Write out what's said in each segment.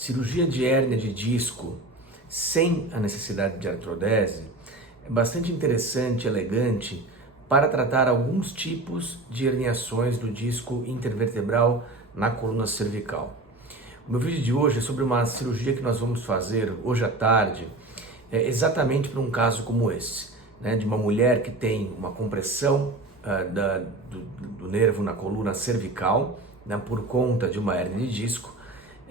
cirurgia de hérnia de disco sem a necessidade de artrodese é bastante interessante e elegante para tratar alguns tipos de herniações do disco intervertebral na coluna cervical. O meu vídeo de hoje é sobre uma cirurgia que nós vamos fazer hoje à tarde, exatamente para um caso como esse, né, de uma mulher que tem uma compressão do nervo na coluna cervical, né, por conta de uma hérnia de disco,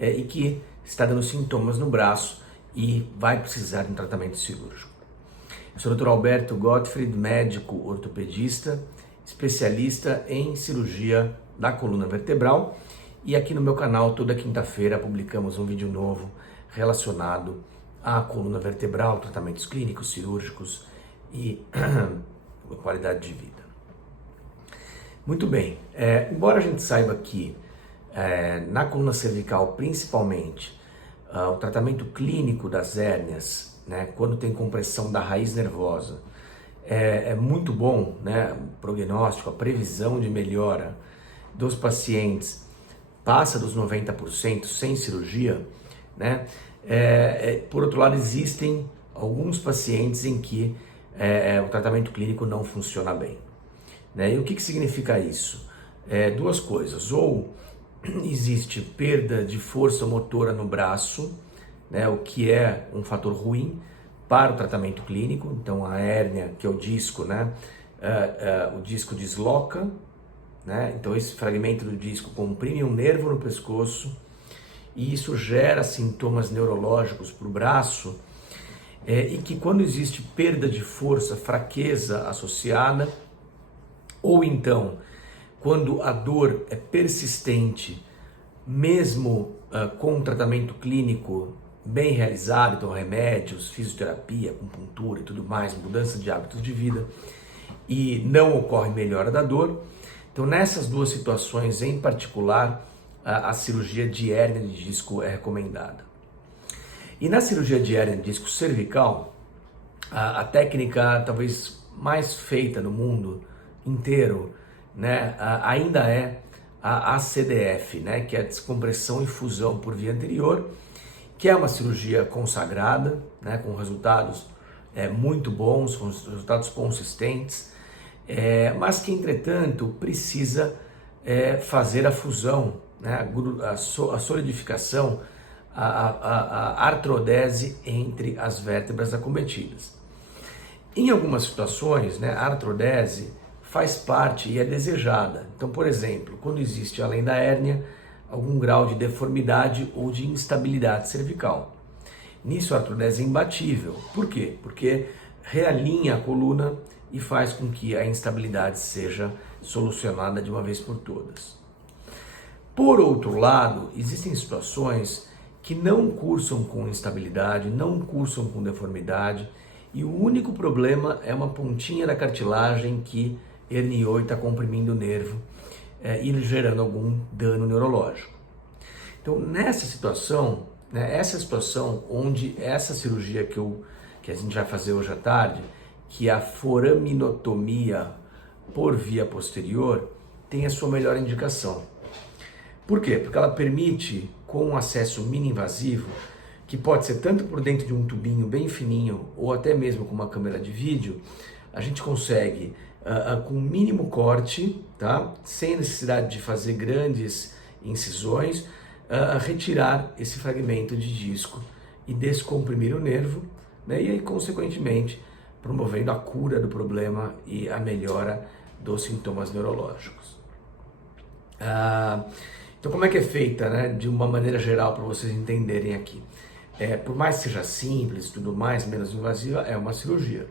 e que está dando sintomas no braço e vai precisar de um tratamento cirúrgico. Eu sou o Dr. Alberto Gottfried, médico ortopedista, especialista em cirurgia da coluna vertebral, e aqui no meu canal toda quinta-feira publicamos um vídeo novo relacionado à coluna vertebral, tratamentos clínicos, cirúrgicos e qualidade de vida. Muito bem, embora a gente saiba que na coluna cervical principalmente o tratamento clínico das hérnias, né, quando tem compressão da raiz nervosa, é muito bom, né, o prognóstico, a previsão de melhora dos pacientes passa dos 90% sem cirurgia, né? Por outro lado, existem alguns pacientes em que o tratamento clínico não funciona bem, né? E o que significa isso? Duas coisas: ou existe perda de força motora no braço, né, o que é um fator ruim para o tratamento clínico. Então a hérnia, que é o disco, né, o disco desloca, né, então esse fragmento do disco comprime um nervo no pescoço e isso gera sintomas neurológicos para o braço, e que quando existe perda de força, fraqueza associada, ou então quando a dor é persistente, mesmo com um tratamento clínico bem realizado, então remédios, fisioterapia, acupuntura e tudo mais, mudança de hábitos de vida, e não ocorre melhora da dor. Então nessas duas situações em particular, a cirurgia de hérnia de disco é recomendada. E na cirurgia de hérnia de disco cervical, a técnica talvez mais feita no mundo inteiro, né, ainda é a ACDF, né, que é a descompressão e fusão por via anterior, que é uma cirurgia consagrada, né, com resultados muito bons, com resultados consistentes, mas que entretanto precisa fazer a fusão, né, a solidificação, a artrodese entre as vértebras acometidas. Em algumas situações, né, a artrodese faz parte e é desejada. Então, por exemplo, quando existe, além da hérnia, algum grau de deformidade ou de instabilidade cervical. Nisso a artrodese é imbatível. Por quê? Porque realinha a coluna e faz com que a instabilidade seja solucionada de uma vez por todas. Por outro lado, existem situações que não cursam com instabilidade, não cursam com deformidade, e o único problema é uma pontinha da cartilagem que herniou e está comprimindo o nervo e gerando algum dano neurológico. Então, nessa situação, né, essa situação onde essa cirurgia que a gente vai fazer hoje à tarde, que é a foraminotomia por via posterior, tem a sua melhor indicação. Por quê? Porque ela permite, com um acesso mini-invasivo, que pode ser tanto por dentro de um tubinho bem fininho ou até mesmo com uma câmera de vídeo, a gente consegue, com um mínimo corte, tá? Sem necessidade de fazer grandes incisões, retirar esse fragmento de disco e descomprimir o nervo, né? E aí, consequentemente, promovendo a cura do problema e a melhora dos sintomas neurológicos. Então, como é que é feita, né, de uma maneira geral, para vocês entenderem aqui? Por mais que seja simples, tudo mais, menos invasiva, é uma cirurgia,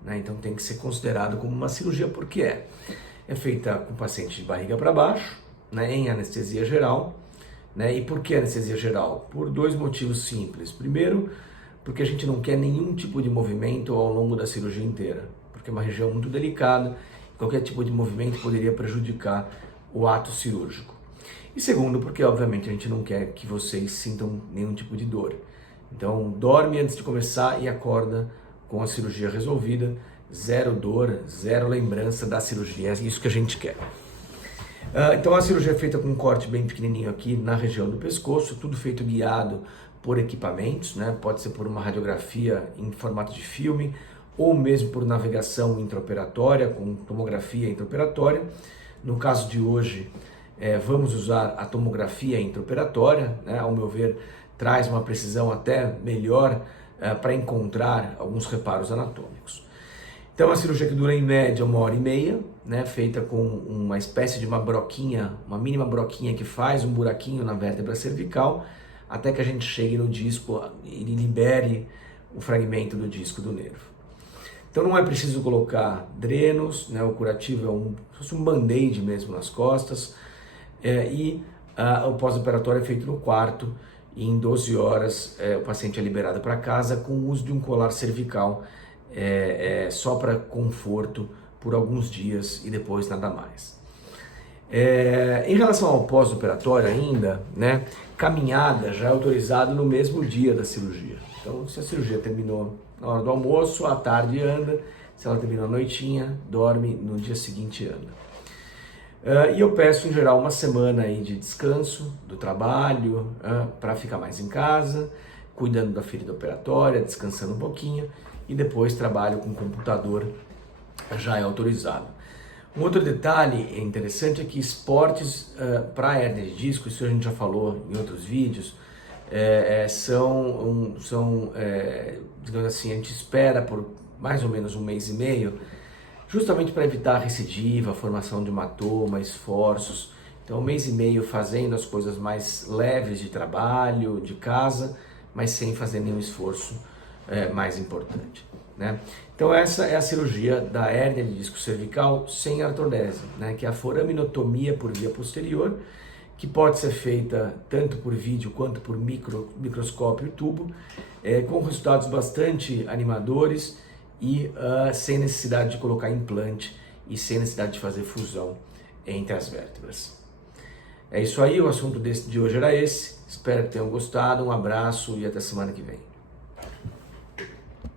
né? Então tem que ser considerado como uma cirurgia porque é feita com o paciente de barriga para baixo, né, em anestesia geral, né? E por que anestesia geral? Por dois motivos simples. Primeiro, porque a gente não quer nenhum tipo de movimento ao longo da cirurgia inteira, porque é uma região muito delicada, qualquer tipo de movimento poderia prejudicar o ato cirúrgico. E segundo, porque obviamente a gente não quer que vocês sintam nenhum tipo de dor. Então, dorme antes de começar e acorda com a cirurgia resolvida, zero dor, zero lembrança da cirurgia, é isso que a gente quer. Então a cirurgia é feita com um corte bem pequenininho aqui na região do pescoço, tudo feito guiado por equipamentos, né? Pode ser por uma radiografia em formato de filme ou mesmo por navegação intraoperatória, com tomografia intraoperatória. No caso de hoje, vamos usar a tomografia intraoperatória, né? Ao meu ver, traz uma precisão até melhor para encontrar alguns reparos anatômicos. Então, a cirurgia que dura em média 1h30, né, feita com uma espécie de uma broquinha, uma mínima broquinha que faz um buraquinho na vértebra cervical, até que a gente chegue no disco e libere o fragmento do disco do nervo. Então não é preciso colocar drenos, né, o curativo é um band-aid mesmo nas costas, o pós-operatório é feito no quarto e em 12 horas o paciente é liberado para casa com o uso de um colar cervical só para conforto por alguns dias e depois nada mais. Em relação ao pós-operatório ainda, né, caminhada já é autorizado no mesmo dia da cirurgia. Então, se a cirurgia terminou na hora do almoço, à tarde anda, se ela terminou à noitinha, dorme, no dia seguinte anda. E eu peço em geral uma semana aí de descanso do trabalho, para ficar mais em casa, cuidando da ferida operatória, descansando um pouquinho, e depois trabalho com computador, já é autorizado. Um outro detalhe interessante é que esportes para hérnia de disco, isso a gente já falou em outros vídeos, digamos assim, a gente espera por mais ou menos 1 mês e meio, justamente para evitar recidiva, formação de hematoma, esforços. Então 1 mês e meio fazendo as coisas mais leves de trabalho, de casa, mas sem fazer nenhum esforço mais importante, né? Então essa é a cirurgia da hérnia de disco cervical sem artrodese, né? Que é a foraminotomia por via posterior, que pode ser feita tanto por vídeo quanto por microscópio e tubo, com resultados bastante animadores e sem necessidade de colocar implante e sem necessidade de fazer fusão entre as vértebras. É isso aí, o assunto de hoje era esse. Espero que tenham gostado, um abraço e até semana que vem.